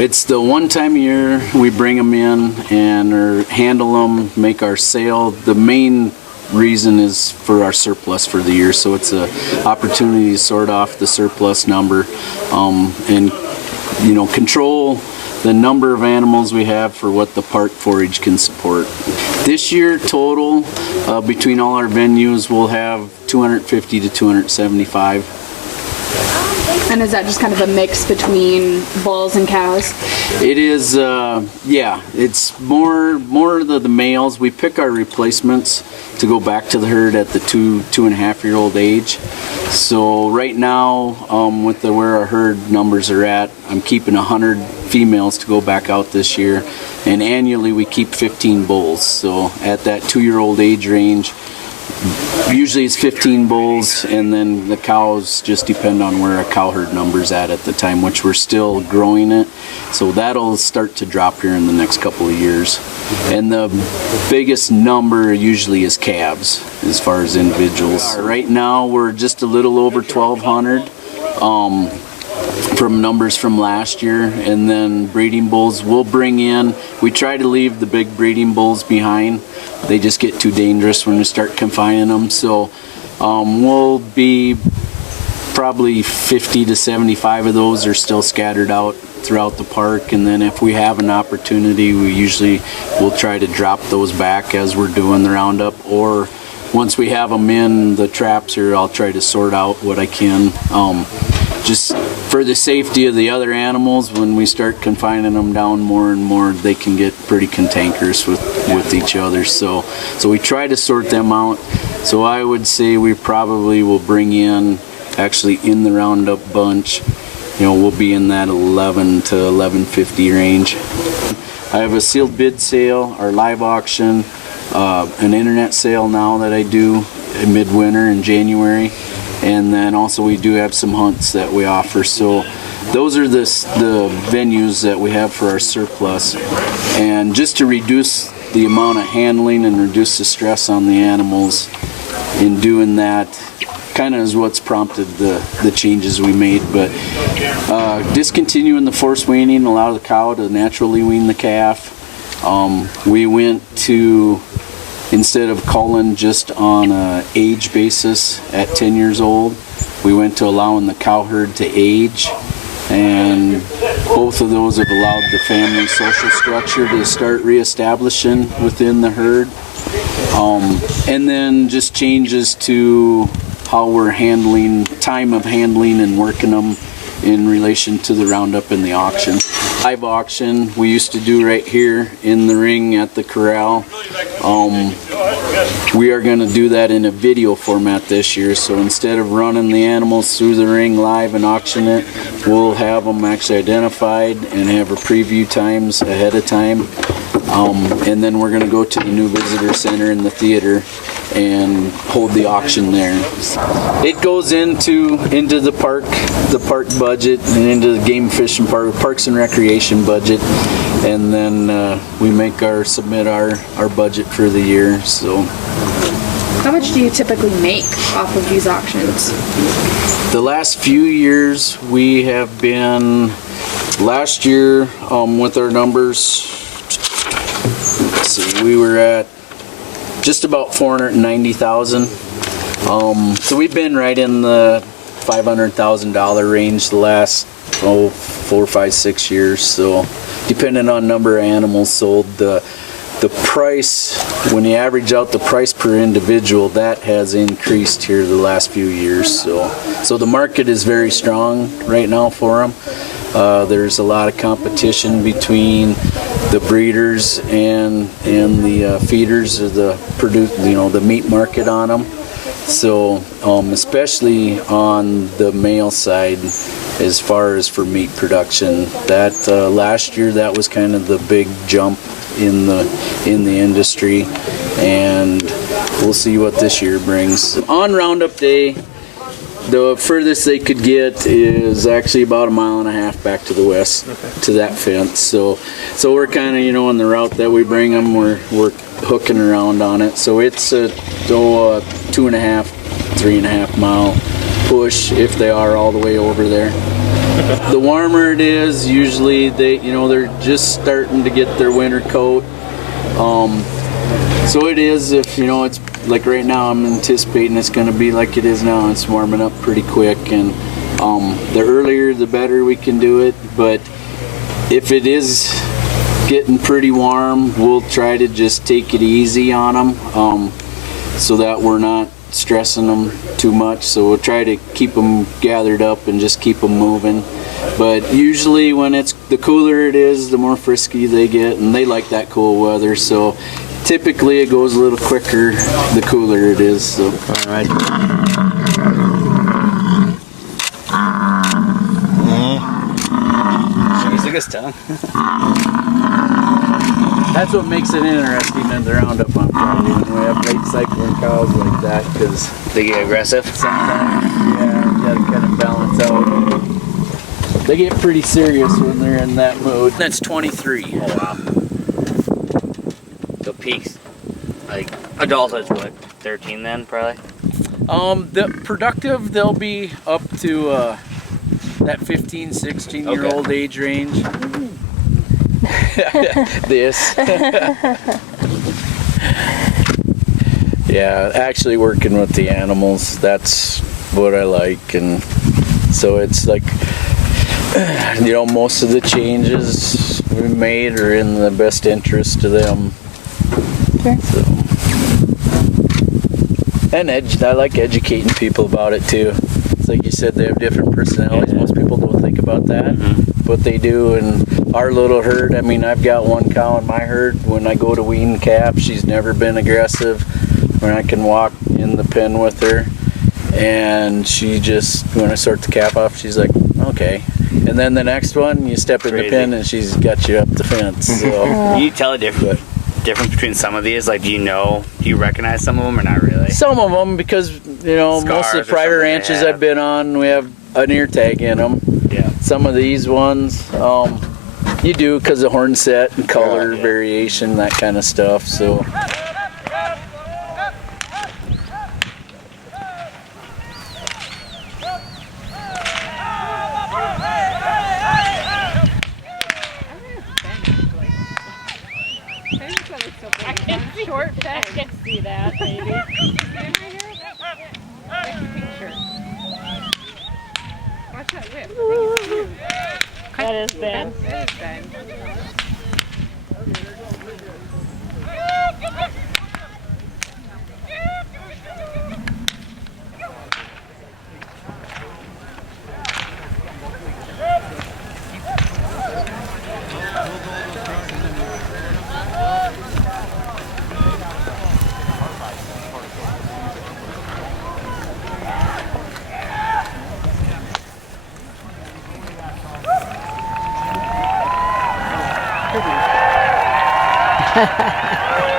It's the one time a year we bring them in and handle them, make our sale. The main reason is for our surplus for the year, so it's an opportunity to sort off the surplus number and control the number of animals we have for what the park forage can support. This year total, between all our venues, we'll have 250 to 275. And is that just kind of a mix between bulls and cows? It is, yeah. It's more the males. We pick our replacements to go back to the herd at the 2.5-year-old age. So right now, with where our herd numbers are at, I'm keeping 100 females to go back out this year, and annually we keep 15 bulls. So at that 2-year-old age range, usually it's 15 bulls, and then the cows just depend on where a cow herd number's at the time, which we're still growing it. So that'll start to drop here in the next couple of years. And the biggest number usually is calves as far as individuals. Right now we're just a little over 1,200 from numbers from last year, and then breeding bulls we'll bring in. We try to leave the big breeding bulls behind. They just get too dangerous when we start confining them. So we'll be probably 50 to 75 of those are still scattered out throughout the park, and then if we have an opportunity, we usually will try to drop those back as we're doing the roundup, or once we have them in the traps here, I'll try to sort out what I can. Just for the safety of the other animals, when we start confining them down more and more, they can get pretty cantankerous with each other. So we try to sort them out. So I would say we probably will bring in actually in the Roundup bunch, we'll be in that 11 to 1150 range. I have a sealed bid sale, our live auction, an internet sale now that I do in midwinter in January, and then also we do have some hunts that we offer. So those are the venues that we have for our surplus, and just to reduce the amount of handling and reduce the stress on the animals in doing that kind of is what's prompted the changes we made. But discontinuing the forced weaning, allow the cow to naturally wean the calf. We went to, instead of culling just on an age basis at 10 years old, we went to allowing the cow herd to age, and both of those have allowed the family social structure to start reestablishing within the herd. And then just changes to how we're handling, time of handling and working them in relation to the Roundup and the auction. Live auction we used to do right here in the ring at the corral. We are going to do that in a video format this year, so instead of running the animals through the ring live and auction it, we'll have them actually identified and have a preview times ahead of time. And then we're going to go to the new visitor center in the theater and hold the auction there. It goes into the park budget, and into the game fishing parks and recreation budget, and then we submit our budget for the year. So how much do you typically make off of these auctions? The last few years we have been, last year with our numbers, let's see, we were at just about 490,000. So we've been right in the $500,000 range the last 4, 5, 6 years. So depending on number of animals sold, the price, when you average out the price per individual, that has increased here the last few years. So the market is very strong right now for them. There's a lot of competition between the breeders and the feeders, or the meat market on them. So especially on the male side, as far as for meat production, that last year that was kind of the big jump in the industry, and we'll see what this year brings. On Roundup Day, the furthest they could get is actually about 1.5 miles back to the west, to that fence. So we're kind of, on the route that we bring them, we're hooking around on it. So it's a 2.5, 3.5 mile push if they are all the way over there. The warmer it is, usually they're just starting to get their winter coat. So it is, if it's like right now, I'm anticipating it's going to be like it is now. It's warming up pretty quick, and the earlier the better we can do it. But if it is getting pretty warm, we'll try to just take it easy on them, so that we're not stressing them too much. So we'll try to keep them gathered up and just keep them moving. But usually when it's the cooler it is, the more frisky they get, and they like that cool weather. So typically it goes a little quicker the cooler it is. So. All right. She's a good tongue. That's what makes it interesting in the Roundup on Friday when we have late cycling cows like that, because they get aggressive. Sometimes, yeah, you gotta kind of balance out. They get pretty serious when they're in that mood. That's 23. Oh wow. So peaks, like adulthood's what, 13 then probably? The productive, they'll be up to that 15, 16-year-old age range. This. Yeah, actually working with the animals, that's what I like. And so it's like, most of the changes we made are in the best interest of them. Okay. So. And I like educating people about it too. It's like you said, they have different personalities. Most people don't think about that, but they do. And our little herd, I've got one cow in my herd. When I go to wean calf, she's never been aggressive. When I can walk in the pen with her, And she just, when I start the cap off, she's like, okay. And then the next one, you step in the Crazy. pin and she's got you up the fence. So. Can you tell a difference between some of these? Like, do you recognize some of them or not really? Some of them, because most Scars of or the private something they ranches have. I've been on, we have an ear tag in them. Yeah. Some of these ones, you do because of horn set and color Yeah. variation, that kind of stuff. So. Short I can see that, maybe. Watch that whip. That is bad. That is bad. Ha ha ha.